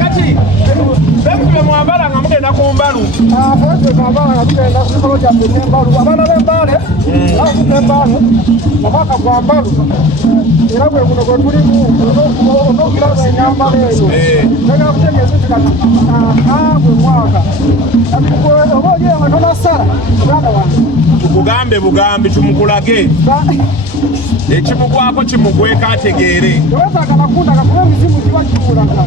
Kati bembe mwambala nga mugenda ku mbalu. Bwe mwambala nga tugenda ku mikolo gyaffe egy'embalu. Abaana b'embaale bakuba embaale omwaka gwa mbalu. Era bwe guno gwe tulimu onokiraba enyambala eyo. Tegera kutegeeza nti kati gwe mwaka. Oba oli nga tonasala muganda wange. Tukugambe bugambi tumukulage. Ekimugwako kimugweka ategeere. Teweetaagala kundaga kuba emizimu giba gikulaga.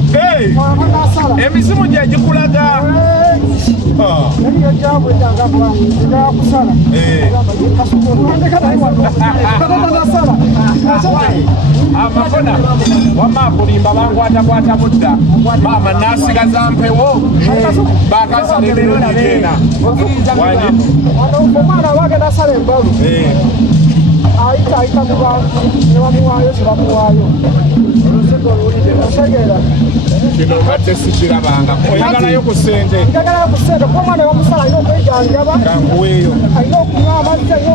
Emizimu gye gikulaga. Eriyo gyabwe gyanga bwangu egala kusala. Amakona wamma kulimba bankwatakwata budda maama nasigaza mpewo bakasala emirundi gyena. Omwana abagenda asala embalu ayita mu bantu ne bamuwaayo tebamuwaayo. Otegeera kino obadde sikirabanga oyagalayo ku ssente. Njagalayo ku ssente kuba omwana bamusala alina okwejanjaba, kankuweeyo alina okunywa amazzi, alina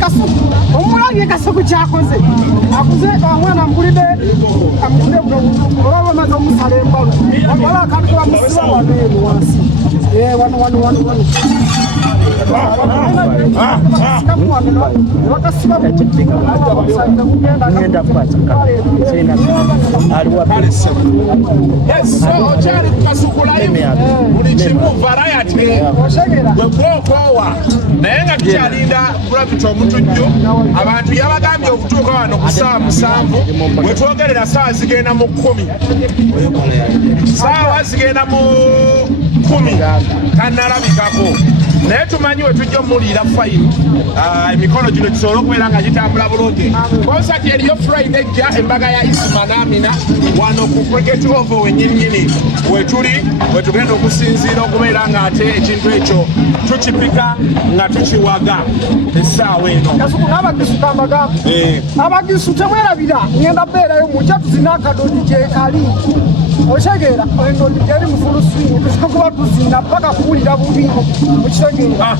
Kasuku omulabye Kasuku kyakoze akuze omwana amugulidde buno olaba amaze omusala embalu wala akantu bamusiba wano eno wansi wano okyali kukasukulayo buli kimu varayati bwe bwokoowa naye nga tukyalinda bulabiti omutujju abantu yabagambye okutuuka wano ku ssaawa 7 bwe twogerera ssaawa zigenda mu 10 ssaawa zigenda mu 10 kannalabikako naye tumanyi we tujja omuliira fayini emikolo gino gisobole okubeera nga gitambula bulungi. Konsati eriyo Friday ejja embaga ya Isima n'Amina wano ku cricket over wennyinnyini wetuli wetugenda okusinziira okubeera nga ate ekintu ekyo tukipika nga tukiwaga essaawa eno. Kasuku n'abagisu kambaga abagisu temwerabira ngenda beerayo mujja tuzina akadodi gyekali otegeera endodi gyeri mufulusiini tusobola kuba tuzina paka kuwulira bubi okitegeera.